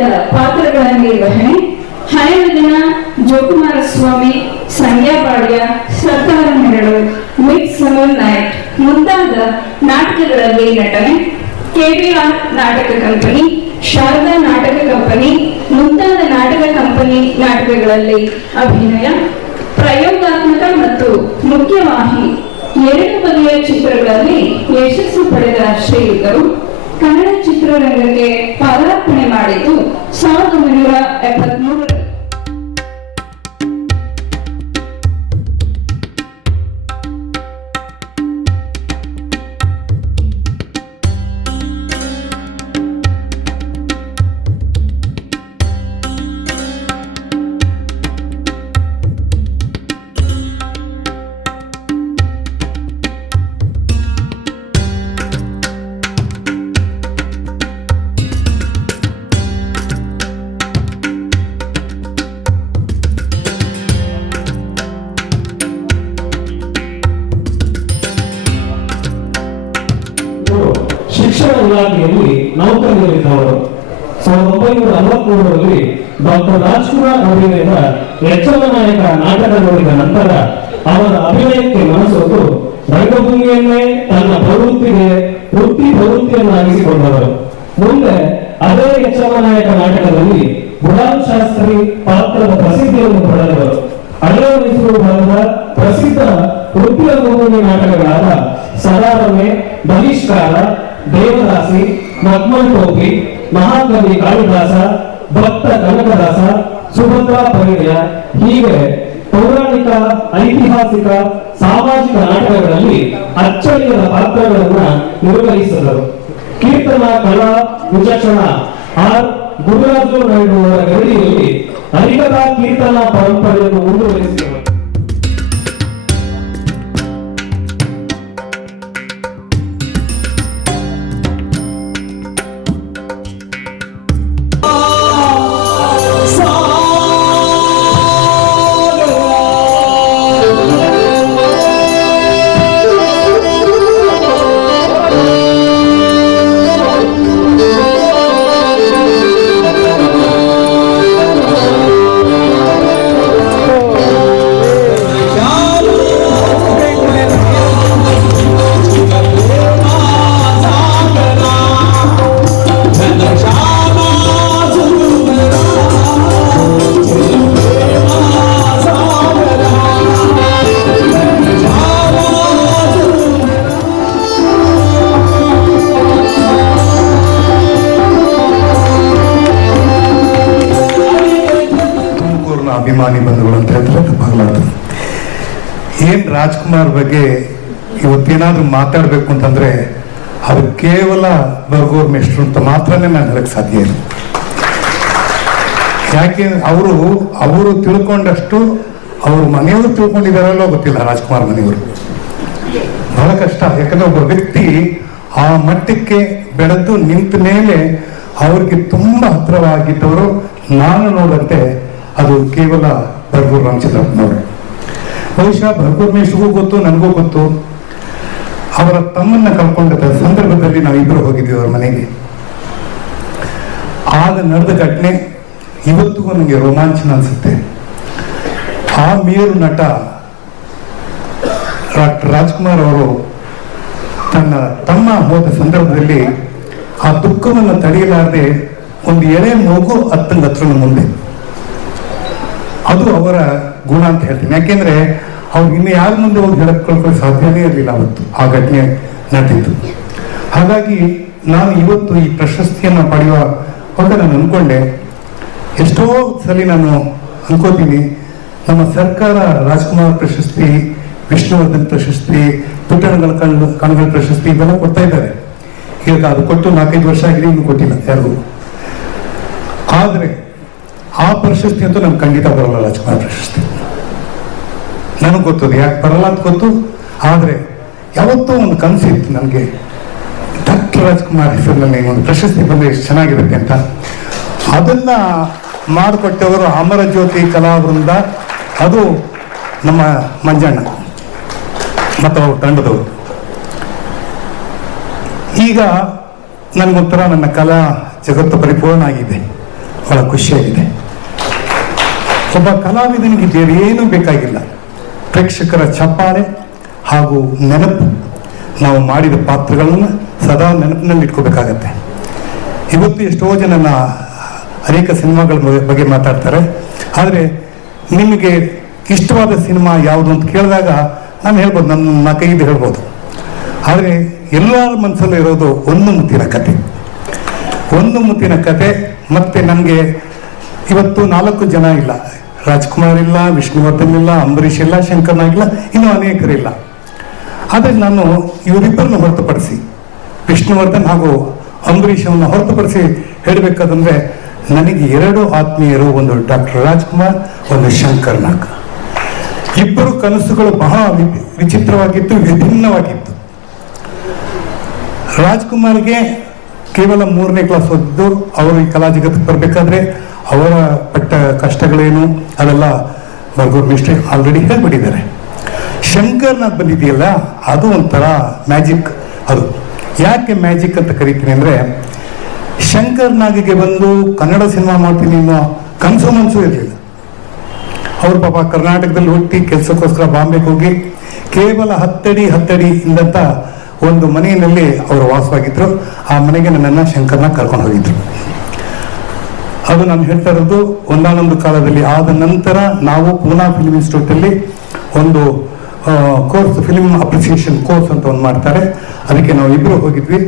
ಪಾತ್ರಗಳ ನಿರ್ವಹಣೆ ಹಳೆಯ ದಿನ ಜೋಕುಮಾರ ಸ್ವಾಮಿ ಸಂಧ್ಯಾಪಾಳ್ಯ ಸರ್ಕಾರ ನೆರಳು ಮಿಡ್ ಸಮರ್ ನೈಟ್ ಮುಂತಾದ ನಾಟಕಗಳಲ್ಲಿ ನಟನೆ, ಕೆವಿಆರ್ ನಾಟಕ ಕಂಪನಿ, ಶಾರದಾ ನಾಟಕ ಕಂಪನಿ, ಮುಂತಾದ ನಾಟಕ ಕಂಪನಿ ನಾಟಕಗಳಲ್ಲಿ ಅಭಿನಯ, ಪ್ರಯೋಗಾತ್ಮಕ ಮತ್ತು ಮುಖ್ಯವಾಹಿ ಎರಡು ಬಗೆಯ ಚಿತ್ರಗಳಲ್ಲಿ ಯಶಸ್ಸು ಪಡೆದ ಶ್ರೀಯುತರು ಕನ್ನಡ ಚಿತ್ರರಂಗಕ್ಕೆ ಪಾದಾರ್ಪಣೆ ಮಾಡಿದ್ದು ಸಾವಿರದ ಒಂಬೈನೂರ ಎಪ್ಪತ್ಮೂರರಲ್ಲಿ. ರಾಜ್ಕುಮಾರ್ ಅಭಿನಯದ ಎಚ್ಚರ ನಾಯಕ ನಾಟಕ ನೋಡಿದ ನಂತರ ಅವರ ಅಭಿನಯಕ್ಕೆ ಮನಸೋತು ರಂಗಭೂಮಿಯನ್ನೇ ತನ್ನ ಪ್ರವೃತ್ತಿಗೆ ವೃತ್ತಿ ಪ್ರವೃತ್ತಿಯನ್ನಾಗಿಸಿಕೊಂಡವರು. ಮುಂದೆ ಅದೇ ಎಚ್ಚರ ನಾಯಕ ನಾಟಕದಲ್ಲಿ ಗುಲಾಬ್ ಶಾಸ್ತ್ರಿ ಪಾತ್ರದ ಪ್ರಸಿದ್ಧಿಯನ್ನು ಪಡೆದವರು. ಹಳೆಯ ಮೈಸೂರು ಭಾಗದ ಪ್ರಸಿದ್ಧ ವೃತ್ತಿ ರಂಗಭೂಮಿ ನಾಟಕಗಳಾದ ಸದಾರಮೆ ಬಹಿಷ್ಕಾರ, ದೇವದಾಸಿ ಮಕ್ಮಲ್ ಟೋಪಿ, ಮಹಾಕವಿ ಕಾಳಿದಾಸ ಭಕ್ತ ಕನಕದಾಸ ಸುಭದ್ರಾ ಪರಿಣಯ ಹೀಗೆ ಪೌರಾಣಿಕ, ಐತಿಹಾಸಿಕ, ಸಾಮಾಜಿಕ ನಾಟಕಗಳಲ್ಲಿ ಅಚ್ಚಳಿಯದ ಪಾತ್ರಗಳನ್ನ ನಿರ್ವಹಿಸಿದರು. ಕೀರ್ತನ, ಕಲಾ, ವಿಚಕ್ಷಣ, ಆರ್. ಗುರುರಾಜು ನಾಯ್ಡು ಅವರ ಗಡಿಯಲ್ಲಿ ಕೀರ್ತನ ಪರಂಪರೆಯನ್ನು ಮುಂದುವರಿಸಿದರು ಅಭಿಮಾನಿ ಬಂಧುಗಳು ಅಂತ ಹೇಳಿದ್ರೆ ತಪ್ಪಾಗಲಾರ್ದು ಏನ್ ರಾಜ್ಕುಮಾರ್ ಬಗ್ಗೆ ಇವತ್ತೇನಾದ್ರೂ ಮಾತಾಡಬೇಕು ಅಂತಂದ್ರೆ ಅದು ಕೇವಲ ಬರ್ಗೂರ್ ಮಿಸ್ಟ್ರು ಅಂತ ಮಾತ್ರನೇ ನಾನು ಹೇಳಕ್ ಸಾಧ್ಯ ಇಲ್ಲ. ಯಾಕೆ ಅವರು ಅವರು ತಿಳ್ಕೊಂಡಷ್ಟು ಅವ್ರ ಮನೆಯವರು ತಿಳ್ಕೊಂಡಿದಾರಲ್ಲೋ ಗೊತ್ತಿಲ್ಲ ರಾಜ್ಕುಮಾರ್ ಮನೆಯವರು. ಬಹಳ ಕಷ್ಟ, ಯಾಕಂದ್ರೆ ಒಬ್ಬ ವ್ಯಕ್ತಿ ಆ ಮಟ್ಟಕ್ಕೆ ಬೆಳೆದು ನಿಂತ ಮೇಲೆ ಅವ್ರಿಗೆ ತುಂಬಾ ಹತ್ತಿರವಾಗಿದ್ದವರು ನಾನು ನೋಡಂತೆ ಅದು ಕೇವಲ ಭರ್ಗೂರ್ ರಾಮಚಂದ್ರಪ್ಪನವರು ಬಹುಶಃ ಭರ್ಗೂರ್ ಮೇಷ್ಗೂ ಗೊತ್ತು, ನನಗೂ ಗೊತ್ತು. ಅವರ ತಮ್ಮನ್ನ ಕಳ್ಕೊಂಡ ಸಂದರ್ಭದಲ್ಲಿ ನಾವಿಬ್ಬರು ಹೋಗಿದ್ದೀವಿ ಅವ್ರ ಮನೆಗೆ. ಆಗ ನಡೆದ ಘಟನೆ ಇವತ್ತಿಗೂ ನನಗೆ ರೋಮಾಂಚನ ಅನಿಸುತ್ತೆ. ಆ ಮೇರು ನಟ ಡಾಕ್ಟರ್ ರಾಜ್ಕುಮಾರ್ ಅವರು ತನ್ನ ತಮ್ಮ ಹೋದ ಸಂದರ್ಭದಲ್ಲಿ ಆ ದುಃಖವನ್ನು ತಡೆಯಲಾರದೆ ಒಂದು ಎಳೆ ಮಗು ಹತ್ತಂಗತ್ರ ಮುಂದೆ. ಅದು ಅವರ ಗುಣ ಅಂತ ಹೇಳ್ತೀನಿ. ಯಾಕೆಂದ್ರೆ ಅವ್ರು ಇನ್ನು ಯಾರ ಮುಂದೆ ಹೋಗಿ ಹೇಳ್ಕೊಳ್ಕೊಳ್ಳೋ ಸಾಧ್ಯನೇ ಇರಲಿಲ್ಲ ಅವತ್ತು ಆ ಘಟನೆ ನಡೆದಿದ್ದು. ಹಾಗಾಗಿ ನಾನು ಇವತ್ತು ಈ ಪ್ರಶಸ್ತಿಯನ್ನು ಹೊರಗೆ ನಾನು ಅನ್ಕೊಂಡೆ, ಎಷ್ಟೋ ಸಲ ನಾನು ಅನ್ಕೋತೀನಿ, ನಮ್ಮ ಸರ್ಕಾರ ರಾಜ್ಕುಮಾರ್ ಪ್ರಶಸ್ತಿ, ವಿಷ್ಣುವರ್ಧನ್ ಪ್ರಶಸ್ತಿ ಪುಟ್ಟಣಗಳ ಕಣ್ಣು ಕಣಗಳ ಪ್ರಶಸ್ತಿ ಇವೆಲ್ಲ ಕೊಡ್ತಾ ಇದ್ದಾರೆ. ಈಗ ಅದು ಕೊಟ್ಟು ನಾಲ್ಕೈದು ವರ್ಷ ಆಗಿದೆ, ಇನ್ನು ಕೊಟ್ಟಿಲ್ಲ ಯಾರಿಗೂ. ಆದ್ರೆ ಆ ಪ್ರಶಸ್ತಿ ಅಂತೂ ನಮ್ಗೆ ಖಂಡಿತ ಬರಲ್ಲ ರಾಜ್ಕುಮಾರ್ ಪ್ರಶಸ್ತಿ. ನನಗೆ ಗೊತ್ತದು ಯಾಕೆ ಬರಲ್ಲ ಅಂತ ಗೊತ್ತು? ಆದರೆ ಯಾವತ್ತೂ ಒಂದು ಕನಸಿತ್ತು ನನಗೆ, ಡಾಕ್ಟರ್ ರಾಜ್ಕುಮಾರ್ ಹೆಸರಿನಲ್ಲಿ ಒಂದು ಪ್ರಶಸ್ತಿ ಬಂದರೆ ಎಷ್ಟು ಚೆನ್ನಾಗಿರುತ್ತೆ ಅಂತ. ಅದನ್ನ ಮಾಡಿಕೊಟ್ಟವರು ಅಮರ ಜ್ಯೋತಿ ಕಲಾವೃಂದ ಅದು ನಮ್ಮ ಮಂಜಣ್ಣ, ಮತ್ತು ಅವ್ರ ತಂಡದವರು. ಈಗ ನನಗೊಂಥರ ನನ್ನ ಕಲಾ ಜಗತ್ತು ಪರಿಪೂರ್ಣ ಆಗಿದೆ ಭಾಳ ಖುಷಿಯಾಗಿದೆ. ಒಬ್ಬ ಕಲಾವಿದನಿಗೆ ಬೇರೆ ಏನೂ ಬೇಕಾಗಿಲ್ಲ. ಪ್ರೇಕ್ಷಕರ ಚಪ್ಪಾಳೆ ಹಾಗೂ ನೆನಪು. ನಾವು ಮಾಡಿದ ಪಾತ್ರಗಳನ್ನು ಸದಾ ನೆನಪಿನಲ್ಲಿ ಇಟ್ಕೋಬೇಕಾಗತ್ತೆ ಇವತ್ತು ಎಷ್ಟೋ ಜನನ ಅನೇಕ ಸಿನಿಮಾಗಳ ಬಗ್ಗೆ- ಬಗ್ಗೆ ಮಾತಾಡ್ತಾರೆ. ಆದರೆ ನಿಮಗೆ ಇಷ್ಟವಾದ ಸಿನಿಮಾ ಯಾವುದು ಅಂತ ಕೇಳಿದಾಗ ನಾನು ಹೇಳ್ಬೋದು, ನನ್ನ ನಾಲ್ಕೈದು ಹೇಳ್ಬೋದು. ಆದರೆ ಎಲ್ಲರ ಮನಸ್ಸಲ್ಲೂ ಇರೋದು ಒಂದು ಮುತ್ತಿನ ಕತೆ. ಒಂದು ಮುತ್ತಿನ ಕತೆ ಮತ್ತೆ ನನಗೆ ಇವತ್ತು ನಾಲ್ಕು ಜನ ಇಲ್ಲ. ರಾಜ್ಕುಮಾರ್ ಇಲ್ಲ ವಿಷ್ಣುವರ್ಧನ್ ಇಲ್ಲ ಅಂಬರೀಷ್ ಇಲ್ಲ ಶಂಕರ್ನಾಗಿಲ್ಲ, ಇನ್ನೂ ಅನೇಕರಿಲ್ಲ. ಆದರೆ ನಾನು ಇವರಿಬ್ಬರನ್ನು ಹೊರತುಪಡಿಸಿ, ವಿಷ್ಣುವರ್ಧನ್ ಹಾಗೂ ಅಂಬರೀಷ್ ಹೊರತುಪಡಿಸಿ ಹೇಳಬೇಕಾದಂದ್ರೆ ನನಗೆ ಎರಡು ಆತ್ಮೀಯರು, ಒಂದು ಡಾಕ್ಟರ್ ರಾಜ್ಕುಮಾರ್, ಒಂದು ಶಂಕರ್ ನಾಗ್ ಇಬ್ಬರು ಕನಸುಗಳು ಬಹಳ ವಿಚಿತ್ರವಾಗಿತ್ತು, ವಿಭಿನ್ನವಾಗಿತ್ತು. ರಾಜ್ಕುಮಾರ್ಗೆ ಕೇವಲ ಮೂರನೇ ಕ್ಲಾಸ್ ಓದಿದ್ದು, ಅವರು ಈ ಕಲಾ ಜಗತ್ತಿಗೆ ಬರಬೇಕಾದ್ರೆ ಅವರ ಪಟ್ಟ ಕಷ್ಟಗಳೇನು ಅದೆಲ್ಲ ಬರ್ಗೂರ್ ಮಿಸ್ಟ್ರಿ ಆಲ್ರೆಡಿ ಹೇಳ್ಬಿಟ್ಟಿದ್ದಾರೆ. ಶಂಕರ್ನಾಥ್ ಬಂದಿದೆಯಲ್ಲ ಅದು ಒಂಥರ ಮ್ಯಾಜಿಕ್ ಅದು. ಯಾಕೆ ಮ್ಯಾಜಿಕ್ ಅಂತ ಕರಿತೀನಿ ಅಂದರೆ ಶಂಕರ್ ನಾಗಿಗೆ ಬಂದು ಕನ್ನಡ ಸಿನಿಮಾ ಮಾಡ್ತೀನಿ ಅನ್ನೋ ಕನಸು ಮನಸ್ಸು ಇರಲಿಲ್ಲ. ಅವ್ರು ಪಾಪ ಕರ್ನಾಟಕದಲ್ಲಿ ಹುಟ್ಟಿ ಕೆಲಸಕ್ಕೋಸ್ಕರ ಬಾಂಬೆಗೆ ಹೋಗಿ ಕೇವಲ ಹತ್ತಡಿ ಹತ್ತಡಿ ಇಂದಂತ ಒಂದು ಮನೆಯಲ್ಲಿ ಅವರು ವಾಸವಾಗಿದ್ರು. ಆ ಮನೆಗೆ ನನ್ನನ್ನು ಶಂಕರ್ನ ಕರ್ಕೊಂಡು ಹೋಗಿದ್ರು. ಅದು ನಾನು ಹೇಳ್ತಾ ಇರೋದು ಒಂದಾನೊಂದು ಕಾಲದಲ್ಲಿ ಆದ ನಂತರ ನಾವು ಪೂನಾ ಫಿಲ್ಮ್ ಇನ್ಸ್ಟಿಟ್ಯೂಟ್ ಅಲ್ಲಿ ಒಂದು ಕೋರ್ಸ್ ಫಿಲ್ಮ್ ಅಪ್ರಿಸಿಯೇಷನ್ ಕೋರ್ಸ್ ಅಂತ ಒಂದು ಮಾಡ್ತಾರೆ. ಅದಕ್ಕೆ ನಾವು ಇಬ್ರು ಹೋಗಿದ್ವಿ.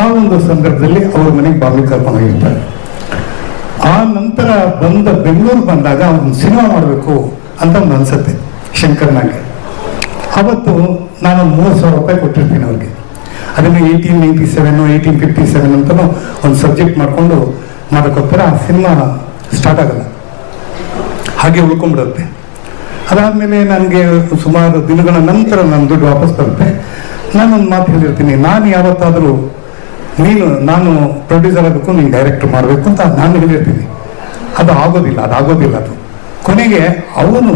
ಆ ಒಂದು ಸಂದರ್ಭದಲ್ಲಿ ಅವರ ಮನೆಗೆ ಬಾಂಬೆ ಕರ್ಕೊಂಡು ಆ ನಂತರ ಬಂದ ಬೆಂಗಳೂರು ಬಂದಾಗ ಒಂದು ಸಿನಿಮಾ ಮಾಡಬೇಕು ಅಂತ ಒಂದು ಅನ್ಸುತ್ತೆ ಶಂಕರ್ನಾಗೆ ಅವತ್ತು ನಾನು ಮೂರು ಸಾವಿರ ರೂಪಾಯಿ ಕೊಟ್ಟಿರ್ತೀನಿ ಅವ್ರಿಗೆ. ಅದನ್ನು eighteen ninety seven eighteen fifty seven ಅಂತಲೂ ಒಂದು ಸಬ್ಜೆಕ್ಟ್ ಮಾಡಿಕೊಂಡು ಮಾಡೋಕ್ಕೋಗ್ತಾರೆ ಆ ಸಿನಿಮಾ ಸ್ಟಾರ್ಟ್ ಆಗಲ್ಲ. ಹಾಗೆ ಉಳ್ಕೊಂಡ್ಬಿಡುತ್ತೆ. ಅದಾದಮೇಲೆ ನನಗೆ ಸುಮಾರು ದಿನಗಳ ನಂತರ ನನ್ನ ದುಡ್ಡು ವಾಪಸ್ ಬರುತ್ತೆ. ನಾನೊಂದು ಮಾತು ಹೇಳಿರ್ತೀನಿ, ನಾನು ಯಾವತ್ತಾದರೂ ನೀನು, ನಾನು ಪ್ರೊಡ್ಯೂಸರ್ ಆಗಬೇಕು, ನೀನು ಡೈರೆಕ್ಟರ್ ಮಾಡಬೇಕು ಅಂತ ನಾನು ಹೇಳಿರ್ತೀನಿ. ಅದು ಆಗೋದಿಲ್ಲ ಅದು ಆಗೋದಿಲ್ಲ ಅದು. ಕೊನೆಗೆ ಅವನು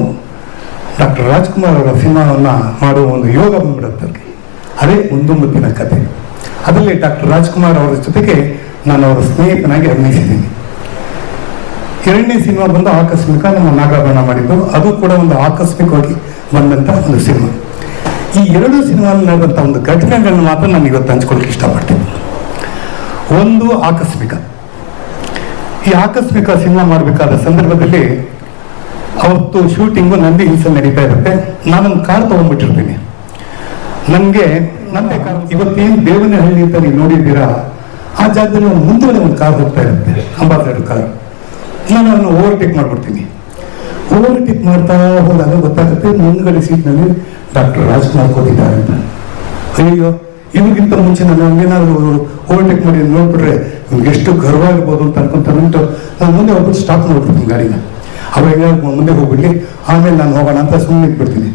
ಡಾಕ್ಟರ್ ರಾಜ್ಕುಮಾರ್ ಅವರ ಸಿನಿಮಾವನ್ನು ಮಾಡುವ ಒಂದು ಯೋಗ ಬಂದ್ಬಿಡುತ್ತೆ ಅದೇ ಒಂದು ದಿನ ಕತೆ ಅದರಲ್ಲಿ ಡಾಕ್ಟರ್ ರಾಜ್ಕುಮಾರ್ ಅವರ ಜೊತೆಗೆ ನಾನು ಅವರ ಸ್ನೇಹಿತನಾಗಿ ಅಭಿನಯಿಸಿದ್ದೀನಿ. ಎರಡನೇ ಸಿನಿಮಾ ಬಂದು ಆಕಸ್ಮಿಕ ನಮ್ಮ ನಾಗಾಭರಣ ಮಾಡಿದ್ದು. ಅದು ಕೂಡ ಒಂದು ಆಕಸ್ಮಿಕವಾಗಿ ಬಂದಂತಹ ಒಂದು ಸಿನಿಮಾ. ಈ ಎರಡು ಸಿನಿಮಾದಲ್ಲಿ ನಡೆದಂಥ ಒಂದು ಘಟನೆಗಳನ್ನ ಮಾತ್ರ ನಾನು ಇವತ್ತು ಹಂಚ್ಕೊಳ್ಳಿಕ್ಕೆ ಇಷ್ಟಪಡ್ತೀನಿ. ಒಂದು ಆಕಸ್ಮಿಕ. ಈ ಆಕಸ್ಮಿಕ ಸಿನಿಮಾ ಮಾಡಬೇಕಾದ ಸಂದರ್ಭದಲ್ಲಿ ಅವತ್ತು ಶೂಟಿಂಗು ನಂದಿ ಹಿಲ್ಸಲ್ಲಿ ನಡೀತಾ ಇರುತ್ತೆ. ನಾನೊಂದು ಕಾರ್ ತಗೊಂಡ್ಬಿಟ್ಟಿರ್ತೀನಿ. ನನಗೆ ನನ್ನ ಇವತ್ತೇನು ದೇವನಹಳ್ಳಿ ಅಂತ ನೀವು ನೋಡಿದ್ದೀರಾ? ಆ ಜಾಗದಲ್ಲಿ ಒಂದು ಮುಂದೆ ಒಂದು ಕಾರ್ ಹೋಗ್ತಾ ಇರುತ್ತೆ ಅಂಬಾಸಡರ್ ಕಾರ್. ನಾನು ಅದನ್ನು ಓವರ್ಟೇಕ್ ಮಾಡ್ಬಿಡ್ತೀನಿ. ಓವರ್ಟೇಕ್ ಮಾಡ್ತಾ ಹೋದಾಗ ಗೊತ್ತಾಗುತ್ತೆ ಮುಂದ್ಗಡೆ ಸೀಟ್ನಲ್ಲಿ ಡಾಕ್ಟರ್ ರಾಜ್ಕುಮಾರ್ ಕೂತಿದ್ದಾರೆ ಅಂತ. ಅಯ್ಯೋ ಇವ್ರಿಗಿಂತ ಮುಂಚೆ ನಾನು ಹಂಗೇನಾದ್ರು ಓವರ್ಟೇಕ್ ಮಾಡಿ ನೋಡ್ಬಿಟ್ರೆ ನಿಮ್ಗೆ ಎಷ್ಟು ಗರ್ವ ಇರ್ಬೋದು ಅಂತ ಅನ್ಕೊಂತ ಅಂದ್ಬಿಟ್ಟು ನಾನು ಮುಂದೆ ಹೋಗ್ಬಿಟ್ಟು ಸ್ಟಾಪ್ ನೋಡ್ಬಿಡ್ತೀನಿ ಗಾಡಿನ. ಅವಾಗ ಮುಂದೆ ಹೋಗ್ಬಿಡ್ಲಿ, ಆಮೇಲೆ ನಾನು ಹೋಗೋಣ ಅಂತ ಸುಮ್ಮನೆ ಇಟ್ಬಿಡ್ತೀನಿ.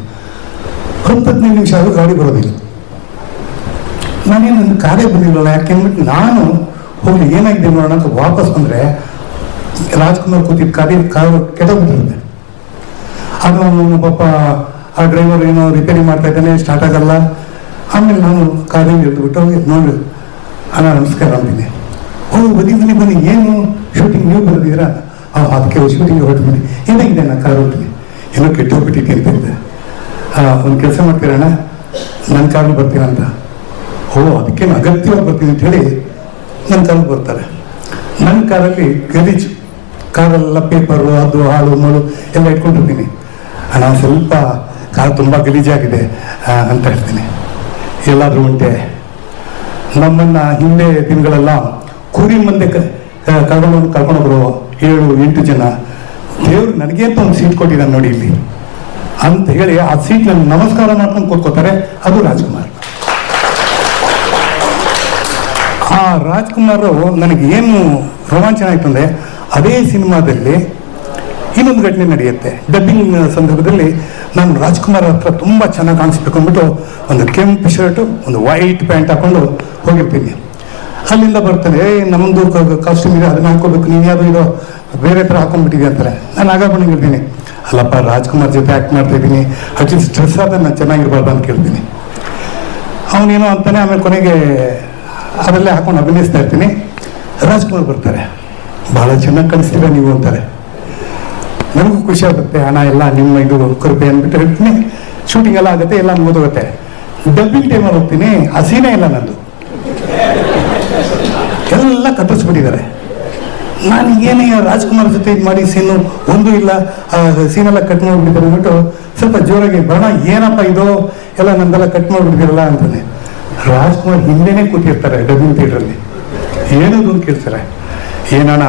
ಹತ್ತು ಹದಿನೈದು ನಿಮಿಷ ಆದರೂ ಗಾಡಿ ಬರೋದಿಲ್ಲ. ನಾನೇನು ನನ್ನ ಕಾರೇ ಬಂದಿಲ್ಲಲ್ಲ ಯಾಕೆ ಅಂದ್ಬಿಟ್ಟು ನಾನು ಹೋಗಿ ಏನಾಗಿದೆ ನೋಡೋಣ ಅಂತ ವಾಪಸ್ ಬಂದರೆ ರಾಜ್ಕುಮಾರ್ ಕೂತಿದ್ದ ಕಾರಿ ಕಾರು ಕೆಟ್ಟೋಗ್ಬಿಟ್ಟಿರುತ್ತೆ. ಆಗ ನಾನು ಪಾಪ, ಆ ಡ್ರೈವರ್ ಏನೋ ರಿಪೇರಿ ಮಾಡ್ತಾ ಇದ್ದಾನೆ ಸ್ಟಾರ್ಟ್ ಆಗಲ್ಲ. ಆಮೇಲೆ ನಾನು ಕಾರಿಂದ ಎದ್ದುಬಿಟ್ಟು ಹೋಗಿ, ನೋಡಿ, ಅಣ್ಣ, ನಮಸ್ಕಾರ ಅಂತೀನಿ ಓ ಬಂದಿದ್ದೀನಿ ಬನ್ನಿ, ಏನು ಶೂಟಿಂಗ್ ನೀವು ಬರೆದಿದ್ದೀರಾ? ಅದಕ್ಕೆ ಶೂಟಿಂಗ್ ಹೊರಟು ಬನ್ನಿ ಏನಾಗಿದೆ ಅಣ್ಣ, ಕಾರ್ ಹೊರಟಿನಿ ಏನೋ ಕೆಟ್ಟೋಗ್ಬಿಟ್ಟಿದ್ದೆ ಅಂತ ಹೇಳಿದೆ. ಒಂದು ಕೆಲಸ ಮಾಡ್ತೀರಣ್ಣ ನನ್ನ ಕಾರಲ್ಲಿ ಬರ್ತೀನಂತ ಓ ಅದಕ್ಕೇನು ಅಗತ್ಯವಾಗಿ ಬರ್ತೀನಿ ಅಂತ ಹೇಳಿ ನನ್ನ ಕಾರಲ್ಲಿ ಬರ್ತಾರೆ. ನನ್ನ ಕಾರಲ್ಲಿ ಗಲೀಜು. ಕಾರೆಲ್ಲ ಪೇಪರು, ಅದು ಹಾಳು ಮಳು ಎಲ್ಲ ಇಟ್ಕೊಂಡಿರ್ತೀನಿ. ನಾನು ಸ್ವಲ್ಪ ಕಾರ್ ತುಂಬ ಗಲೀಜಾಗಿದೆ ಅಂತ ಹೇಳ್ತೀನಿ. ಎಲ್ಲಾದರೂ ಉಂಟೆ. ನಮ್ಮನ್ನ ಹಿಂದೆ ತಿಂಗಳೆಲ್ಲ ಕುರಿ ಮಂದೆ ಕರ್ಕೊಂಡು ಕರ್ಕೊಂಡೋಗ್ರು ಏಳು, ಎಂಟು ಜನ. ದೇವರು ನನಗೆ ಅಂತ ಒಂದು ಸೀಟ್ ಕೊಟ್ಟಿದ್ದಾನೆ ನೋಡಿ ಇಲ್ಲಿ. ಅಂತ ಹೇಳಿ ಆ ಸೀಟ್ ನಮಸ್ಕಾರ ಮಾಡ್ಕೊಂಡು ಕೂತ್ಕೋತಾರೆ ಅದು ರಾಜ್ಕುಮಾರ್ ಆ ರಾಜ್ಕುಮಾರ್ ನನಗೆ ಏನು ರೋಮಾಂಚನ ಆಯ್ತು ಅಂದ್ರೆ ಅದೇ ಸಿನಿಮಾದಲ್ಲಿ ಇನ್ನೊಂದು ಘಟನೆ ನಡೆಯುತ್ತೆ. ಡಬ್ಬಿಂಗ್ ಸಂದರ್ಭದಲ್ಲಿ ನಾನು ರಾಜ್ಕುಮಾರ್ ಹತ್ರ ತುಂಬಾ ಚೆನ್ನಾಗಿ ಕಾಣಿಸ್ಬೇಕು ಅಂದ್ಬಿಟ್ಟು ಒಂದು ಕೆಂಪು ಶರ್ಟು ಒಂದು ವೈಟ್ ಪ್ಯಾಂಟ್ ಹಾಕೊಂಡು ಹೋಗಿರ್ತೀನಿ. ಅಲ್ಲಿಂದ ಬರ್ತಾನೆ ಏ ನಮ್ಮದು ಕಾಸ್ಟ್ಯೂಮ್ ಇದೆ, ಅದನ್ನ ಹಾಕೋಬೇಕು ನೀನು ಯಾವುದು ಇದು ಬೇರೆ ಥರ ಹಾಕೊಂಡ್ಬಿಟ್ಟಿದೆ ಅಂತಾರೆ. ನಾನು ಆಗ ಬಂದಿರ್ತೀನಿ. ಅಲ್ಲಪ್ಪ, ರಾಜ್ಕುಮಾರ್ ಜೊತೆ ಆ್ಯಕ್ಟ್ ಮಾಡ್ತಾ ಇದ್ದೀನಿ. ಅಟ್ಲೀಸ್ಟ್ ಸ್ಟ್ರೆಸ್ ಆದ ನಾನು ಚೆನ್ನಾಗಿರ್ಬಾರ್ದು ಅಂತ ಕೇಳ್ತೀನಿ. ಅವನೇನೋ ಅಂತಾನೆ ಆಮೇಲೆ ಕೊನೆಗೆ ಅದರಲ್ಲೇ ಹಾಕೊಂಡು ಅಭಿನಯಿಸ್ತಾ ಇರ್ತೀನಿ. ರಾಜ್ಕುಮಾರ್ ಬರ್ತಾರೆ. ಬಹಳ ಚೆನ್ನಾಗಿ ಕಾಣಿಸ್ತೀರ ನೀವು ಅಂತಾರೆ. ನನಗೂ ಖುಷಿ ಆಗುತ್ತೆ, ಹಣ ಎಲ್ಲ ನಿಮ್ಮ ಇದು ಕೃಪೆ ಅಂದ್ಬಿಟ್ಟು ಹೇಳ್ತೀನಿ. ಶೂಟಿಂಗ್ ಎಲ್ಲ ಆಗುತ್ತೆ, ಎಲ್ಲ ಮುಗಿದೋಗುತ್ತೆ. ಡಬ್ಬಿಂಗ್ ಟೈಮಲ್ಲಿ ಹೋಗ್ತೀನಿ, ಆ ಸೀನೇ ಇಲ್ಲ ನಂದು. ಎಲ್ಲ ಕತ್ತರಿಸ್ಬಿಟ್ಟಿದ್ದಾರೆ. ನಾನು ಏನೇ ರಾಜ್ಕುಮಾರ್ ಜೊತೆ ಇದು ಮಾಡಿ ಸೀನು ಒಂದು ಇಲ್ಲ ಸೀನೆಲ್ಲ ಕಟ್ ಮಾಡ್ಬಿಟ್ಟಿದ್ದಾರೆ ಅಂದ್ಬಿಟ್ಟು ಸ್ವಲ್ಪ ಜೋರಾಗಿ ಬರೋಣ ಏನಪ್ಪ ಇದು? ಎಲ್ಲ ನಂದೆಲ್ಲ ಕಟ್ ಮಾಡ್ಬಿಟ್ಟಿರಲ್ಲ ಅಂತಾನೆ. ರಾಜ್ಕುಮಾರ್ ಹಿಂದೆನೇ ಕೂತಿರ್ತಾರೆ ಡಬ್ಬಿಂಗ್ ಥಿಯೇಟ್ರಲ್ಲಿ. ಏನದು ಅಂತ ಕೇಳ್ತಾರೆ. ಏನಣ್ಣ,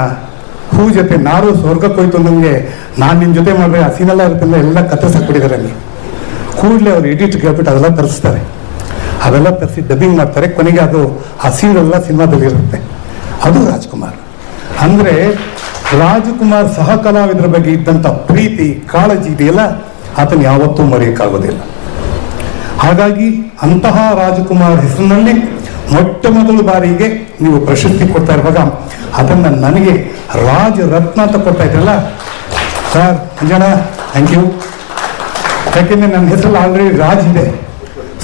ಹೂ ಜೊತೆ ನಾರು ಸ್ವರ್ಗಕ್ಕೆ ಹೋಯ್ತು ನನಗೆ ನಾನು ನಿನ್ನ ಜೊತೆ ಮಾಡಿದ್ರೆ ಆ ಸೀನೆಲ್ಲ ಎಲ್ಲ ಕತ್ತರಿಸಾಕ್ಬಿಟ್ಟಿದ್ದಾರೆ ಅಲ್ಲಿ. ಕೂಡಲೇ ಅವ್ರು ಎಡಿಟ್ ಕೇಳ್ಬಿಟ್ಟು ಅದೆಲ್ಲ ತರಿಸ್ತಾರೆ. ಅವೆಲ್ಲ ತರಿಸಿ ಡಬ್ಬಿಂಗ್ ಮಾಡ್ತಾರೆ. ಕೊನೆಗೆ ಅದು, ಆ ಸೀನೆಲ್ಲ ಸಿನಿಮಾದಲ್ಲಿ ಇರುತ್ತೆ. ಅದು ರಾಜ್ಕುಮಾರ್. ಅಂದ್ರೆ ರಾಜ್ಕುಮಾರ್ ಸಹ ಕಲಾವಿದರ ಬಗ್ಗೆ ಇದ್ದಂಥ ಪ್ರೀತಿ, ಕಾಳಜಿ ಇದೆಯಲ್ಲ ಆತನ ಯಾವತ್ತೂ ಮರೆಯಕ್ಕಾಗೋದಿಲ್ಲ. ಹಾಗಾಗಿ ಅಂತಹ ರಾಜಕುಮಾರ್ ಹೆಸರಿನಲ್ಲಿ ಮೊಟ್ಟ ಮೊದಲ ಬಾರಿಗೆ ನೀವು ಪ್ರಶಸ್ತಿ ಕೊಡ್ತಾ ಇರುವಾಗ ಅದನ್ನ ನನಗೆ ರಾಜ ರತ್ನ ಅಂತ ಕೊಡ್ತಾ ಇದ್ರಲ್ಲ? ಸರ್ ಅಂಜಣ ಥ್ಯಾಂಕ್ ಯು ಯಾಕೆಂದ್ರೆ ನನ್ನ ಹೆಸರಲ್ಲಿ ಆಲ್ರೆಡಿ ರಾಜ್ ಇದೆ.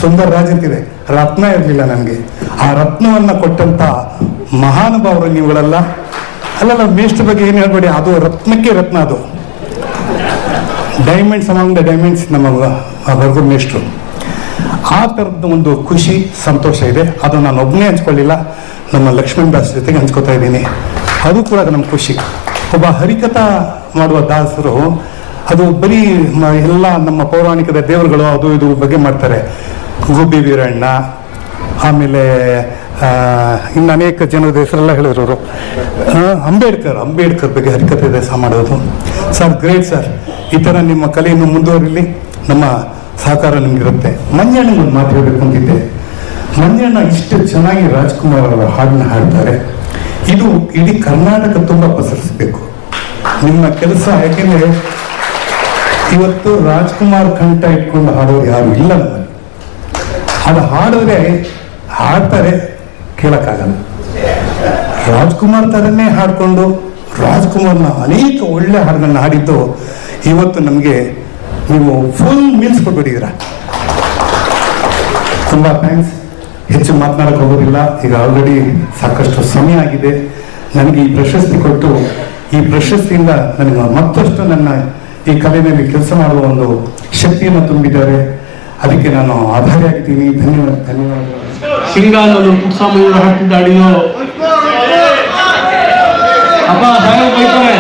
ಸುಂದರ್ ರಾಜ್ ಅಂತಿದೆ. ರತ್ನ ಇರಲಿಲ್ಲ ನನಗೆ. ಆ ರತ್ನವನ್ನ ಕೊಟ್ಟಂತ ಮಹಾನುಭಾವರು ನೀವುಗಳಲ್ಲ? ಅಲ್ಲಲ್ಲ, ಮೇಷ್ಟ್ರ ಬಗ್ಗೆ ಏನು ಹೇಳ್ಬೇಡಿ. ಅದು ರತ್ನಕ್ಕೆ ರತ್ನ ಅದು. ಡೈಮಂಡ್ಸ್ ಅಮಾಂಗ್ ದ ಡೈಮಂಡ್ಸ್ ನಮ್ಮ ಬರ್ಗು ಮೇಷ್ಟ್ರು. ಆ ಥರದ ಒಂದು ಖುಷಿ, ಸಂತೋಷ ಇದೆ. ಅದು ನಾನು ಒಬ್ಬನೇ ಹಂಚ್ಕೊಳ್ಳಿಲ್ಲ. ನಮ್ಮ ಲಕ್ಷ್ಮಣ್ ದಾಸ್ ಜೊತೆಗೆ ಹಂಚ್ಕೋತಾ ಇದ್ದೀನಿ. ಅದು ಕೂಡ ನಮ್ಮ ಖುಷಿ. ಒಬ್ಬ ಹರಿಕಥಾ ಮಾಡುವ ದಾಸರು, ಅದು ಬರೀ ಎಲ್ಲ ನಮ್ಮ ಪೌರಾಣಿಕದ ದೇವರುಗಳು ಅದು ಇದು ಬಗ್ಗೆ ಮಾಡ್ತಾರೆ. ಗುಬ್ಬಿ ವೀರಣ್ಣ, ಆಮೇಲೆ ಇನ್ನು ಅನೇಕ ಜನರ ಹೆಸರೆಲ್ಲ ಹೇಳಿದ್ರು ಅಂಬೇಡ್ಕರ್ ಅಂಬೇಡ್ಕರ್ ಬಗ್ಗೆ ಹರಿಕತೆ ದೇಶ ಮಾಡೋದು. Sir, great sir. ಈ ಥರ ನಿಮ್ಮ ಕಲೆಯನ್ನು ಮುಂದುವರಿಲಿ. ನಮ್ಮ ಸಹಕಾರ ನಿಮ್ಗಿರುತ್ತೆ. ಮಂಜಣ್ಣ ಒಂದು ಮಾತು ಹೇಳಬೇಕು ಅಂತಿದ್ದೆ ಮಂಜಣ್ಣ ಇಷ್ಟು ಚೆನ್ನಾಗಿ ರಾಜ್ಕುಮಾರ್ ಅವರ ಹಾಡನ್ನ ಹಾಡ್ತಾರೆ. ಇದು ಇಡೀ ಕರ್ನಾಟಕ ತುಂಬ ಪಸರಿಸಬೇಕು. ನಿಮ್ಮ ಕೆಲಸ ಯಾಕೆಂದ್ರೆ ಇವತ್ತು ರಾಜ್ಕುಮಾರ್ ಕಂಠ ಇಟ್ಕೊಂಡು ಹಾಡೋರು ಯಾರು ಇಲ್ಲ ನಮ್ಮಲ್ಲಿ. ಅದು ಹಾಡಿದ್ರೆ ಹಾಡ್ತಾರೆ ಕೇಳಕ್ಕಾಗಲ್ಲ. ರಾಜ್ಕುಮಾರ್ ತರನೇ ಹಾಡ್ಕೊಂಡು ರಾಜ್ಕುಮಾರ್ನ ಅನೇಕ ಒಳ್ಳೆ ಹಾಡುಗಳನ್ನ ಹಾಡಿದ್ದು ಇವತ್ತು ನಮಗೆ ನೀವು ಫುಲ್ ಮೀಲ್ಸ್ ಕೊಟ್ಬಿಟ್ಟಿದ್ದೀರ? ತುಂಬಾ ಥ್ಯಾಂಕ್ಸ್ ಹೆಚ್ಚು ಮಾತನಾಡಕ್ಕೆ ಹೋಗೋದಿಲ್ಲ. ಈಗ ಆಲ್ರೆಡಿ ಸಾಕಷ್ಟು ಸಮಯ ಆಗಿದೆ. ನನಗೆ ಈ ಪ್ರಶಸ್ತಿ ಕೊಟ್ಟು, ಈ ಪ್ರಶಸ್ತಿಯಿಂದ ನನಗೆ ಮತ್ತಷ್ಟು ನನ್ನ ಈ ಕಲೆಯಲ್ಲಿ ಕೆಲಸ ಮಾಡುವ ಒಂದು ಶಕ್ತಿಯನ್ನು ತುಂಬಿದ್ದಾರೆ. ಅದಕ್ಕೆ ನಾನು ಆಭಾರಿಯಾಗಿದ್ದೀನಿ ಧನ್ಯವಾದ ಧನ್ಯವಾದ ಸಿಂಗಾಲಲ್ಲಿ ಪುಟ್ಸಾಮಿಯವರು ಹಾಕಿದ್ದಾಡಿಯೋ ಅಪ್ಪ ಬೈತಾರೆ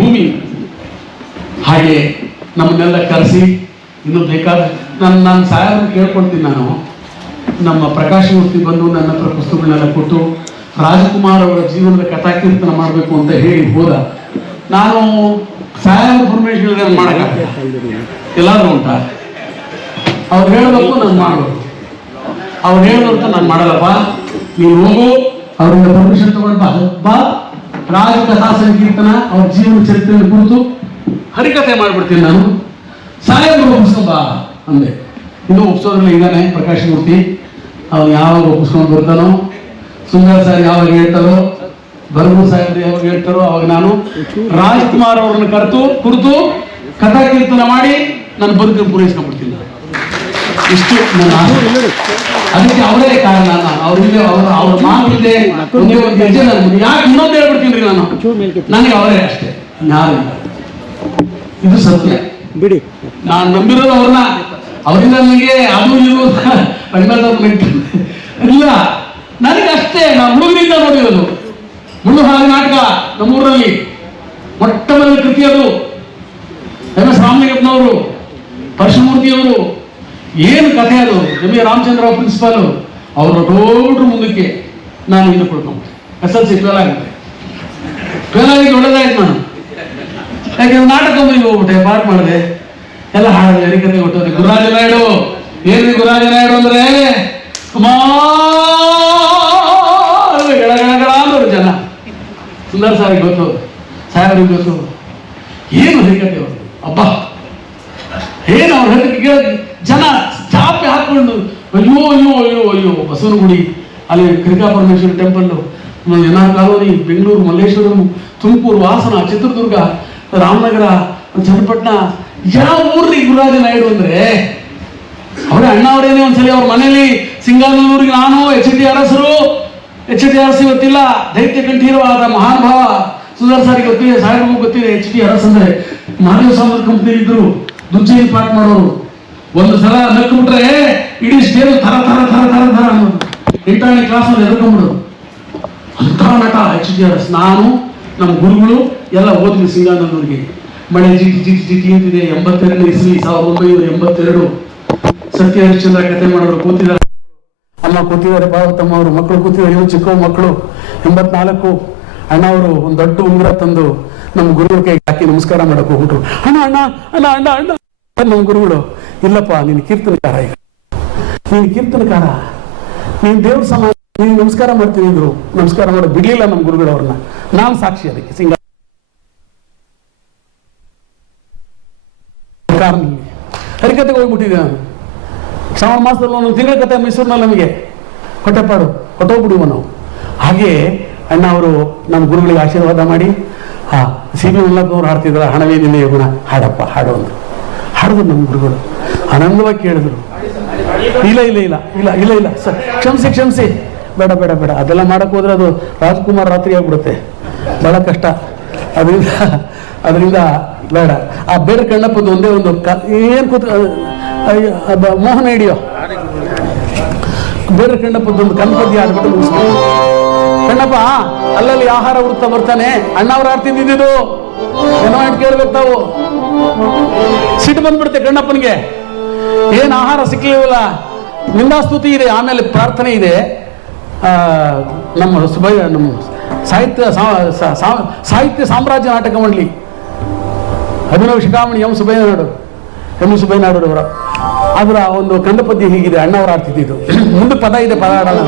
ಭೂಮಿ. ಹಾಗೆ ನಮ್ಮನ್ನೆಲ್ಲ ಕರೆಸಿ ಇನ್ನು ಬೇಕಾದ ನನ್ನ ನಾನು ಸಾಹೇಬ್ರು ಕೇಳ್ಕೊಳ್ತೀನಿ ನಾನು. ನಮ್ಮ ಪ್ರಕಾಶಮೂರ್ತಿ ಬಂದು ನನ್ನ ಹತ್ರ ಪುಸ್ತಕಗಳನ್ನೆಲ್ಲ ಕೊಟ್ಟು ರಾಜಕುಮಾರ್ ಅವರ ಜೀವನದ ಕಥಾಕೀರ್ತನ ಮಾಡಬೇಕು ಅಂತ ಹೇಳಿ ಹೋದ. ನಾನು ಸಾಹೇಬ್ ಪರಮೇಶ್ವರ ಮಾಡಕ್ಕೆ ಎಲ್ಲಾದ್ರೂ ಉಂಟ? ಅವ್ರು ಹೇಳಬೇಕು, ನಾನು ಮಾಡಬೇಕು ಅವ್ರು ಹೇಳಿದಂತ ನಾನು ಮಾಡಲ್ಲಪ್ಪ. ನೀವು ಹೋಗು, ಅವರಿಂದ ಪರ್ಮಿಷನ್ ತಗೊಂಡು ಬಾ. ಬಾ. ರಾಜ ಕಥಾ ಸಂಕೀರ್ತನ ಅವ್ರ ಜೀವನ ಚರಿತ್ರೆ ಕುರಿತು ಹರಿಕತೆ ಮಾಡಿಬಿಡ್ತೀನಿ ನಾನು ಸಾಹೇಬರು ಒಪ್ಪಿಸ್ಕೊ ಅಂದೆ ಇನ್ನು ಒಪ್ಸೋದ್ರಲ್ಲಿ ಇದ್ದಾನೆ ಪ್ರಕಾಶ್ ಮೂರ್ತಿ ಅವ್ನು ಯಾವಾಗ ಒಪ್ಪಿಸ್ಕೊಂಡು ಬರ್ತಾನೋ, ಸುಂದರ ಸರ್ ಯಾವಾಗ ಹೇಳ್ತಾರೋ ಬರ್ಗು ಸಾಹೇಬ್ರು ಯಾವಾಗ ಹೇಳ್ತಾರೋ, ಅವಾಗ ನಾನು ರಾಜ್ಕುಮಾರ್ ಅವ್ರನ್ನ ಕರೆತು ಕುರಿತು ಕಥಾ ಕೀರ್ತನ ಮಾಡಿ ನನ್ನ ಬದುಕನ್ನು ಪೂರೈಸ್ಕೊಂಡ್ಬಿಡ್ತೀನಿ ನಾನು. ಇಷ್ಟು ನನ್ನ. ಅದಕ್ಕೆ ಅವರೇ ಕಾರಣ ನಾನು. ಅವ್ರಿಗೆ ಅವ್ರ ಅವ್ರ ಮಾತಿದೆ ಯಾಕೆ ಇನ್ನೊಂದು ಹೇಳ್ಬಿಡ್ತೀನಿ ನಾನು? ನನಗೆ ಅವರೇ ಅಷ್ಟೇ. ಯಾರು. ಇದು ಸತ್ಯ. ಬಿಡಿ. ನಾನು ನಂಬಿರೋದು ಅವ್ರನ್ನ. ಅವರಿಂದ ನನಗೆ ಅದು ಇದು ಇಲ್ಲ. ನನಗೆ ಅಷ್ಟೇ ನಾನು ಹುಡುಗರಿಂದ ನೋಡಿರೋದು. ಮುಳ್ಳು ಹಾಗೆ ನಾಟಕ ನಮ್ಮೂರಲ್ಲಿ. ಮೊಟ್ಟ ಮೊದಲ ಕೃತಿ ಅದು ಎಂ ಎಸ್ ರಾಮಲಿಂಗಪ್ಪನವರು ಪರಶುಮೂರ್ತಿಯವರು ಏನು ಕಥೆ ಅದು? ಎಂ ಎ ರಾಮಚಂದ್ರ ಪ್ರಿನ್ಸಿಪಾಲ್ ಅವರ. ದೊಡ್ಡ ಮುಂದಕ್ಕೆ ನಾನು ಇದು ಕೊಡ್ಕೊಂಡು. ಎಸ್ ಎಲ್ ಸಿ ಫೇಲ್ ಆಗುತ್ತೆ. ಫೇಲ್ ಆಗಿದ್ದು ಒಳ್ಳೆದಾಯ್ತು ನಾನು. ಯಾಕೆ ನಾಟಕ ಕಂಪನಿಗೆ ಹೋಗ್ಬಿಟ್ಟೆ, ಪಾಠ ಮಾಡಿದೆ. ಎಲ್ಲ ಹಾಡಿದೆ ಹರಿಕತೆ ಕೊಟ್ಟವ್ರೆ. ಗುರುರಾಜ ನಾಯ್ಡು ಏನ್ರಿ ಗುರುರಾಜ ನಾಯ್ಡು ಅಂದ್ರೆ? ಗಳ ಅಂದ್ರು ಜನ. ಸುಂದರ್ ಸಾರಿ ಗೊತ್ತು. ಸಾಹೇಬ್ರಿಗೆ ಗೊತ್ತು. ಏನು ಹರಿಕತೆ ಅವರು ಅಬ್ಬಾ! ಏನು ಅವ್ರ ಹರಿಕೆ ಕೇಳಿ ಜನ ಚಾಪೆ ಹಾಕೊಂಡು, ಅಯ್ಯೋ ಅಯ್ಯೋ ಅಯ್ಯೋ ಅಯ್ಯೋ, ಬಸವನಗುಡಿ, ಅಲ್ಲಿ Karika Parameshwara temple N colony, Bengaluru, Malleshwaram, Tumakuru, Hassan, Chitradurga, Ramanagara, Channapatna ಯಾವ ಊರ್ರಿ ಗುರುರಾಜ ನಾಯ್ಡು ಅಂದ್ರೆ, ಅವ್ರ ಅಣ್ಣ ಅವರೇನೆ ಒಂದ್ಸಲಿ ಅವ್ರ ಮನೇಲಿ ಸಿಂಗಾನೂರಿಗೆ ನಾನು, ಎಚ್ ಡಿ ಅರಸರು ಎಚ್ ಡಿ ಅರಸ್ ಇವತ್ತಿಲ್ಲ, ದೈತ್ಯ ಕಂಠೀರವಾದ ಮಹಾನ್ ಭಾವ ಸುಧಾರ್ ಸಾರಿಗೆ ಗೊತ್ತಿದೆ ಸಾಹೇಬ್ ಗೊತ್ತಿದೆ, ಎಚ್ ಡಿ ಅರಸ್ ಅಂದ್ರೆ ಮಹಾದೇವ ಕಂಪ್ನಿ ಇದ್ರು ದುಚ್ಚಿ ಪಾಠ ಮಾಡೋರು ಒಂದು ಸಲ ನಕ್ಕು ಬಿಟ್ರೆ ಇಡೀ ಸ್ಟೇಜ್ ತರ ತರ ಥರ ಥರ ಥರ ಅನ್ನೋದು. ಎಂಟನೇ ಕ್ಲಾಸ್ ಅಲ್ಲಿ ಎದ್ಕೊಂಡ್ಬಿಡೋದು ಅಂತ ನಟ ಎಚ್ ಅರಸ್ ನಾನು ನಮ್ಮ ಗುರುಗಳು, ಎಲ್ಲ ಓದ್ವಿ ಸಿಂಗಾನಲ್ಲೂರಿಗೆ ಮಳೆ ಜಿಟಿ ಜಿಟಿ ಜಿಟಿ ಅಂತಿದೆ. ಎಂಬತ್ತೆರಡು ಇಸ್ವಿ, ಸಾವಿರದ ಒಂಬೈನೂರ ಎಂಬತ್ತೆರಡು. ಸತ್ಯ ಹರಿಶ್ಚಂದ್ರ ಕಥೆ ಮಾಡೋರು ಕೂತಿದ್ದಾರೆ. ಅಮ್ಮ ಕೂತಿದ್ದಾರೆ, ಪಾರ್ವತಮ್ಮ ಅವರು, ಮಕ್ಕಳು ಕೂತಿದ್ದಾರೆ, ಇವರು ಚಿಕ್ಕ ಮಕ್ಕಳು. ಎಂಬತ್ನಾಲ್ಕು. ಅಣ್ಣ ಅವರು, ಒಂದು ದೊಡ್ಡ ಉಂಗುರ ತಂದು ನಮ್ಮ ಗುರುಗಳ ಕೈಗೆ ಹಾಕಿ ನಮಸ್ಕಾರ ಮಾಡಕ್ಕೆ ಹೋಗ್ಬಿಟ್ರು. ಅಣ್ಣ ಅಣ್ಣ ಅಣ್ಣ ಅಣ್ಣ ಅಣ್ಣ ನಮ್ಮ ಗುರುಗಳು. ಇಲ್ಲಪ್ಪ, ನೀನು ಕೀರ್ತನಕಾರ ಈಗ. ನೀನು ಕೀರ್ತನಕಾರ ನೀನು ದೇವ್ರ ಸಮಾನ ನೀನು ನಮಸ್ಕಾರ ಮಾಡ್ತೀನಿ ಇದ್ರು ನಮಸ್ಕಾರ ಮಾಡೋ, ಬಿಡಲಿಲ್ಲ ನಮ್ಮ ಗುರುಗಳವ್ರನ್ನ ನಾನು ಸಾಕ್ಷಿ ಅದಕ್ಕೆ, ಸಿಂಗ ಹರಿಕತೆಗೆ ಹೋಗ್ಬಿಟ್ಟಿದ್ದೆ ನಾನು. ಶ್ರಾವಣ ಮಾಸದಲ್ಲಿ ಒಂದು ತಿಂಗಳ ಕತೆ ಮೈಸೂರಿನಲ್ಲಿ ನಮಗೆ. ಹೊಟ್ಟೆಪಾಡು ಕೊಟ್ಟೋಗ್ಬಿಡುವ ನಾವು. ಹಾಗೆ ಅಣ್ಣ ಅವರು ನಮ್ಮ ಗುರುಗಳಿಗೆ ಆಶೀರ್ವಾದ ಮಾಡಿ ಹಾ ಸಿ ಬಿ ಹಾಡ್ತಿದ್ರ ಹಣವೇ ನಿನ್ನೆಯ ಗುಣ ಹಾಡಪ್ಪ, ಹಾಡು ಅಂದ್ರು. ಹಾಡಿದ್ರು ನಮ್ಮ ಗುರುಗಳು. ಆನಂದವಾಗಿ ಕೇಳಿದ್ರು. ಇಲ್ಲ ಇಲ್ಲ ಇಲ್ಲ ಇಲ್ಲ ಇಲ್ಲ ಇಲ್ಲ. ಸರ್ ಕ್ಷಮಿಸಿ ಕ್ಷಮಿಸಿ. ಬೇಡ ಬೇಡ ಬೇಡ. ಅದೆಲ್ಲ ಮಾಡಕ್ ಹೋದ್ರೆ ಅದು ರಾಜ್ಕುಮಾರ್ ರಾತ್ರಿ ಆಗ್ಬಿಡುತ್ತೆ. ಬಹಳ ಕಷ್ಟ. ಅದರಿಂದ ಅದರಿಂದ ಬೇಡ. ಆ ಬೇರೆ ಕಣ್ಣಪ್ಪದ್ದು ಒಂದೇ ಒಂದು ಕ, ಏನು ಕೂತ್ ಮೋಹನ ಹಿಡಿಯೋ. ಬೇರೆ ಕಣ್ಣಪ್ಪದ್ದು ಒಂದು ಕನ್ಪದ್ಯ ಆಡ್ಬಿಟ್ಟು ಕಣ್ಣಪ್ಪ, ಅಲ್ಲಲ್ಲಿ ಆಹಾರ ವೃತ್ತ ಬರ್ತಾನೆ. ಅಣ್ಣ ಆರ್ತಿ ತಿಂದಿದ್ದು? ಏನೋ ಕೇಳ್ಬೇಕು ತಾವು. ಸಿಟ್ಟು ಬಂದ್ಬಿಡುತ್ತೆ ಕಣ್ಣಪ್ಪನಿಗೆ. ಏನ್ ಆಹಾರ ಸಿಕ್ಕಲಿಲ್ಲ ನಿಂದಾಸ್ತುತಿ ಇದೆ, ಆಮೇಲೆ ಪ್ರಾರ್ಥನೆ ಇದೆ. ನಮ್ಮ ಸುಬೈ, ನಮ್ಮ ಸಾಹಿತ್ಯ ಸಾಹಿತ್ಯ ಸಾಮ್ರಾಜ್ಯ ನಾಟಕ ಮಂಡಳಿ. ಅಭಿನವ ಶಿಖಾಮಣಿ ಎಂ ಸುಬ್ಬಯ್ಯನಾಡು ಎಂ ಸುಬೈನಾಡು ಅವರ. ಅದರ ಒಂದು ಕಂದಪದ್ಯ ಹೀಗಿದೆ, ಅಣ್ಣವರ ಆಡ್ತಿದ್ದು ಮುಂದೆ ಪದ ಇದೆ, ಪದ ಆಡಲ್ಲ.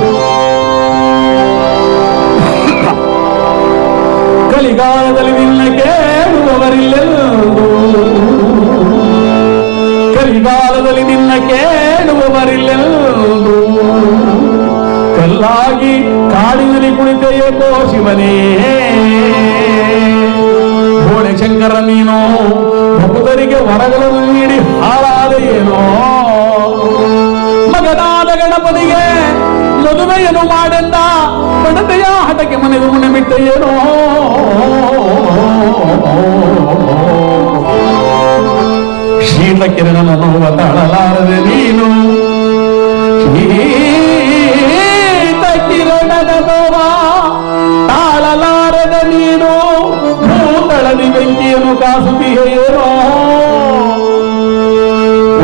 ಕಲಿಗಾಲದಲ್ಲಿ ನಿನ್ನ ಕೇಳುವವರಿಲ್ಲೆಂದು ಕೇಳುವವರಿಲ್ಲೆಂದು ಕಲ್ಲಾಗಿ ಕಾಡಿನಲ್ಲಿ ಕುಳಿತೆಯೇಕೋ ಶಿವನೇ. ಭೋಳೆ ಶಂಕರ ನೀನು, ಭಕ್ತರಿಗೆ ವರಗಳನ್ನು ನೀಡಿ ಹಾಳಾದ ಏನೋ ಮಗನಾದ ಗಣಪತಿಗೆ ಮದುವೆಯನ್ನು ಮಾಡೆಂದ ಬಡತೆಯ ಹಠಕ್ಕೆ ಮನೆಗೆ ಮುನೆ ಬಿಟ್ಟ ಏನೋ ಶೀತ ಕಿರಣ ನೋವ ತಾಳಲಾರದೆ ನೀನು. ಶೀತ ಕಿರಣದ ನೋವ ತಾಳಲಾರದ ನೀನು. ಭೂತಳದಿ ಬೆಂಕಿಯನ್ನು ಕಾಸುತ್ತಿಯೇನೋ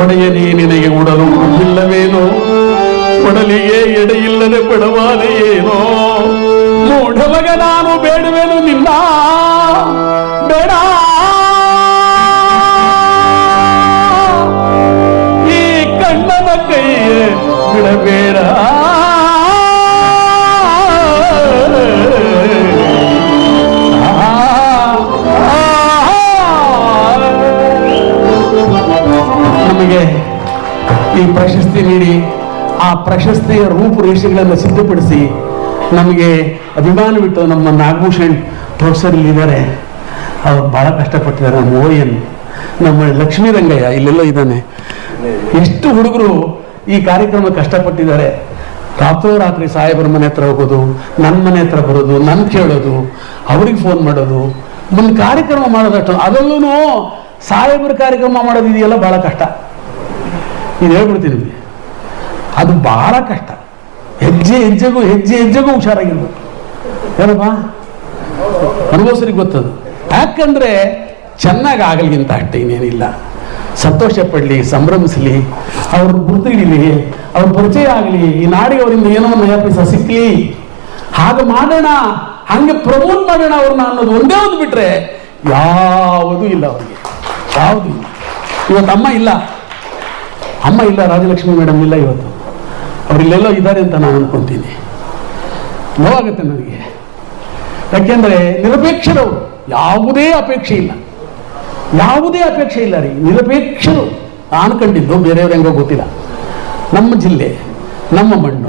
ಒಡೆಯನೇ ನಿನಗೆ ಉಡಲು ಇಲ್ಲವೇನೋ ಕೊಡಲಿಗೆ ಎಡೆಯಿಲ್ಲದೆ ಪಡವಾದೆಯೇನೋ ಪ್ರಶಸ್ತಿಯ ರೂಪುರೇಷೆಗಳನ್ನು ಸಿದ್ಧಪಡಿಸಿ ನಮಗೆ ಅಭಿಮಾನವಿಟ್ಟು ನಮ್ಮ ನಾಗಭೂಷಣ್ ಪ್ರೊಫೆಸರ್ ಇಲ್ಲಿದ್ದಾರೆ ಅವ್ರು ಬಹಳ ಕಷ್ಟಪಟ್ಟಿದ್ದಾರೆ. ನಮ್ಮ ಓಯನ್, ನಮ್ಮ ಲಕ್ಷ್ಮೀ ರಂಗಯ್ಯ ಇಲ್ಲೆಲ್ಲ ಇದ್ದಾನೆ. ಎಷ್ಟು ಹುಡುಗರು ಈ ಕಾರ್ಯಕ್ರಮ ಕಷ್ಟಪಟ್ಟಿದ್ದಾರೆ. ರಾತ್ರೋರಾತ್ರಿ ಸಾಹೇಬರ ಮನೆ ಹತ್ರ ಹೋಗೋದು ನನ್ನ ಮನೆ ಹತ್ರ ಬರೋದು ನನ್ನ ಕೇಳೋದು, ಅವ್ರಿಗೆ ಫೋನ್ ಮಾಡೋದು, ಒಂದು ಕಾರ್ಯಕ್ರಮ ಮಾಡೋದಷ್ಟು ಅದಲ್ಲೂ ಸಾಹೇಬರ ಕಾರ್ಯಕ್ರಮ ಮಾಡೋದು ಇದೆಯಲ್ಲ ಬಹಳ ಕಷ್ಟ. ಇದು ಹೇಳ್ಬಿಡ್ತೀನಿ. ಅದು ಬಹಳ ಕಷ್ಟ. ಹೆಜ್ಜೆ ಹೆಜ್ಜೆಗೂ ಹೆಜ್ಜೆ ಹೆಜ್ಜೆಗೂ ಹುಷಾರಾಗಿರ್ಬೇಕು. ಏನಪ್ಪ ಅನುಭವಿಸ್ರಿಗೆ ಗೊತ್ತದು. ಯಾಕಂದ್ರೆ ಚೆನ್ನಾಗಿ ಆಗಲಿಗಿಂತ ಅಷ್ಟೇ ಇನ್ನೇನಿಲ್ಲ. ಸಂತೋಷ ಪಡಲಿ, ಸಂಭ್ರಮಿಸಲಿ ಅವ್ರ ಗುರುತು ಹಿಡೀಲಿ, ಅವ್ರ ಪರಿಚಯ ಆಗಲಿ, ಈ ನಾಡಿಗೆ ಅವರಿಂದ ಏನೋ ಒಂದು ನಯ ಸಿಕ್ಕಲಿ ಹಾಗೆ ಮಾಡೋಣ, ಹಂಗೆ ಪ್ರಮೋಟ್ ಮಾಡೋಣ ಅವ್ರನ್ನ ಅನ್ನೋದು ಒಂದೇ ಒಂದು ಬಿಟ್ರೆ ಯಾವುದೂ ಇಲ್ಲ ಅವ್ರಿಗೆ. ಯಾವುದು ಇಲ್ಲ. ಇವತ್ತು ಅಮ್ಮ ಇಲ್ಲ. ಅಮ್ಮ ಇಲ್ಲ, ರಾಜಲಕ್ಷ್ಮಿ ಮೇಡಮ್ ಇಲ್ಲ ಇವತ್ತು. ಅವರಿಲ್ಲೆಲ್ಲೋ ಇದ್ದಾರೆ ಅಂತ ನಾನು ಅನ್ಕೊಂತೀನಿ ನೋವಾಗುತ್ತೆ ನನಗೆ. ಯಾಕೆಂದರೆ ನಿರಪೇಕ್ಷರು, ಯಾವುದೇ ಅಪೇಕ್ಷೆ ಇಲ್ಲ. ಯಾವುದೇ ಅಪೇಕ್ಷೆ ಇಲ್ಲ ರೀ. ನಿರಪೇಕ್ಷರು. ನಾನು ಕಂಡಿದ್ದು ಬೇರೆಯವ್ರು ಹೆಂಗೋ ಗೊತ್ತಿಲ್ಲ. ನಮ್ಮ ಜಿಲ್ಲೆ, ನಮ್ಮ ಮಣ್ಣು.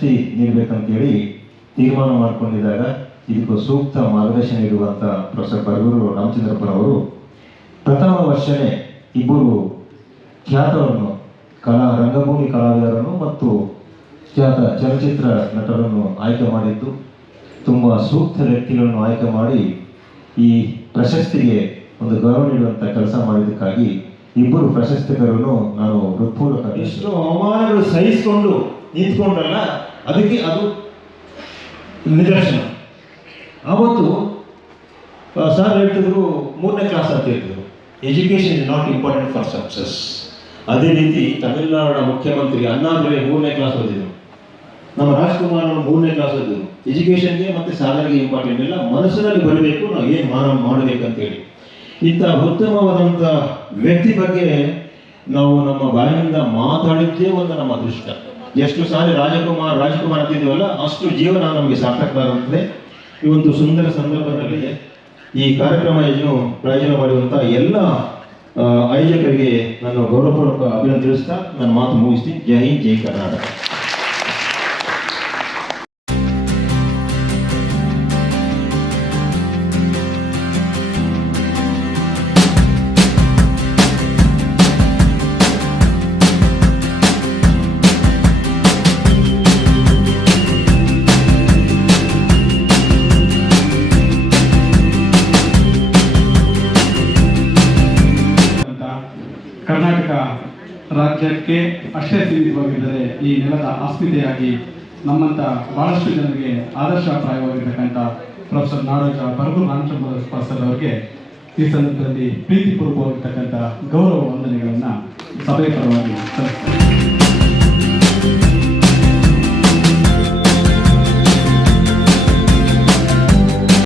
ಪ್ರಶಸ್ತಿ ನೀಡಬೇಕಂತೇಳಿ ತೀರ್ಮಾನ ಮಾಡಿಕೊಂಡಿದ್ದಾಗ ಇದಕ್ಕೂ ಸೂಕ್ತ ಮಾರ್ಗದರ್ಶನ ನೀಡುವಂತ ಪ್ರೊಫೆಸರ್ ಬರಗೂರು ರಾಮಚಂದ್ರಪ್ಪನವರು ಪ್ರಥಮ ವರ್ಷನೇ ಇಬ್ಬರು ಖ್ಯಾತರನ್ನು, ಕಲಾ ರಂಗಭೂಮಿ ಕಲಾವಿದರನ್ನು ಮತ್ತು ಖ್ಯಾತ ಚಲನಚಿತ್ರ ನಟರನ್ನು ಆಯ್ಕೆ ಮಾಡಿದ್ದು, ತುಂಬ ಸೂಕ್ತ ವ್ಯಕ್ತಿಗಳನ್ನು ಆಯ್ಕೆ ಮಾಡಿ ಈ ಪ್ರಶಸ್ತಿಗೆ ಒಂದು ಗೌರವ ನೀಡುವಂತ ಕೆಲಸ ಮಾಡಿದ್ದಕ್ಕಾಗಿ ಇಬ್ಬರು ಪ್ರಶಸ್ತಿಕರನ್ನು ನಾನು ಹೃತ್ಪೂರ್ವಕ ಎಷ್ಟು ಅವಮಾನಗಳು ಸಹಿಸಿಕೊಂಡು ನಿಂತ್ಕೊಂಡ್ರಲ್ಲ ಅದಕ್ಕೆ ಅದು ನಿದರ್ಶನ. ಅವತ್ತು ಸರ್ ಹೇಳ್ತಿದ್ರು, ಮೂರನೇ ಕ್ಲಾಸ್ ಅಂತ ಹೇಳಿದ್ರು education is not important for success ಅದೇ ರೀತಿ ತಮಿಳುನಾಡಿನ ಮುಖ್ಯಮಂತ್ರಿ ಅಣ್ಣಾದುರೈ ಮೂರನೇ ಕ್ಲಾಸ್ ಓದಿದ್ರು. ನಮ್ಮ ರಾಜ್ಕುಮಾರ್ ಅವರು ಮೂರನೇ ಕ್ಲಾಸ್ ಓದಿದ್ರು. ಎಜುಕೇಷನ್ಗೆ ಮತ್ತೆ ಸಾಧನೆಗೆ ಇಂಪಾರ್ಟೆಂಟ್ ಇಲ್ಲ. ಮನಸ್ಸಿನಲ್ಲಿ ಬರಬೇಕು, ನಾವು ಏನು ಮಾಡ ಮಾಡಬೇಕಂತೇಳಿ. ಇಂಥ ಉತ್ತಮವಾದಂಥ ವ್ಯಕ್ತಿ ಬಗ್ಗೆ ನಾವು ನಮ್ಮ ಬಾಯಿಂದ ಮಾತಾಡಿದ್ದೇ ಒಂದು ನಮ್ಮ ಅದೃಷ್ಟ. ಎಷ್ಟು ಸಾರಿ ರಾಜಕುಮಾರ್ ರಾಜಕುಮಾರ್ ಅಂತಿದ್ದೀವಲ್ಲ ಅಷ್ಟು ಜೀವನ ನಮಗೆ ಸಾರ್ಥಕವಾಗುತ್ತದೆ ಈ ಒಂದು ಸುಂದರ ಸಂದರ್ಭದಲ್ಲಿ ಈ ಕಾರ್ಯಕ್ರಮ ಏನು ಪ್ರಯೋಜನ ಮಾಡುವಂಥ ಎಲ್ಲ ಆಯೋಜಕರಿಗೆ ನಾನು ಗೌರವಪೂರ್ವಕ ಅಭಿನಂದಿಸ್ತಾ ನನ್ನ ಮಾತು ಮುಗಿಸ್ತೀನಿ. ಜೈ ಹಿಂದ್, ಜೈ ಕರ್ನಾಟಕ. ರಾಜ್ಯಕ್ಕೆ ಅಷ್ಟೇ ಸೀಮಿತವಾಗಿದ್ದರೆ ಈ ನೆಲದ ಆಸ್ಮಿತೆಯಾಗಿ ನಮ್ಮಂತ ಬಹಳಷ್ಟು ಜನರಿಗೆ ಆದರ್ಶಪ್ರಾಯವಾಗಿರ್ತಕ್ಕಂಥ ಪ್ರೊಫೆಸರ್ ನಾಡೋಜ ಬರಗು ರಾಮಚಂದ್ರ ಸರ್ ಅವರಿಗೆ ಈ ಸಂದರ್ಭದಲ್ಲಿ ಪ್ರೀತಿಪೂರ್ವಕವಾಗಿರ್ತಕ್ಕಂಥ ಗೌರವ ವಂದನೆಗಳನ್ನು ಸಭೆ ಪರವಾಗಿ ಸಲ್ಲಿಸ್ತೇನೆ.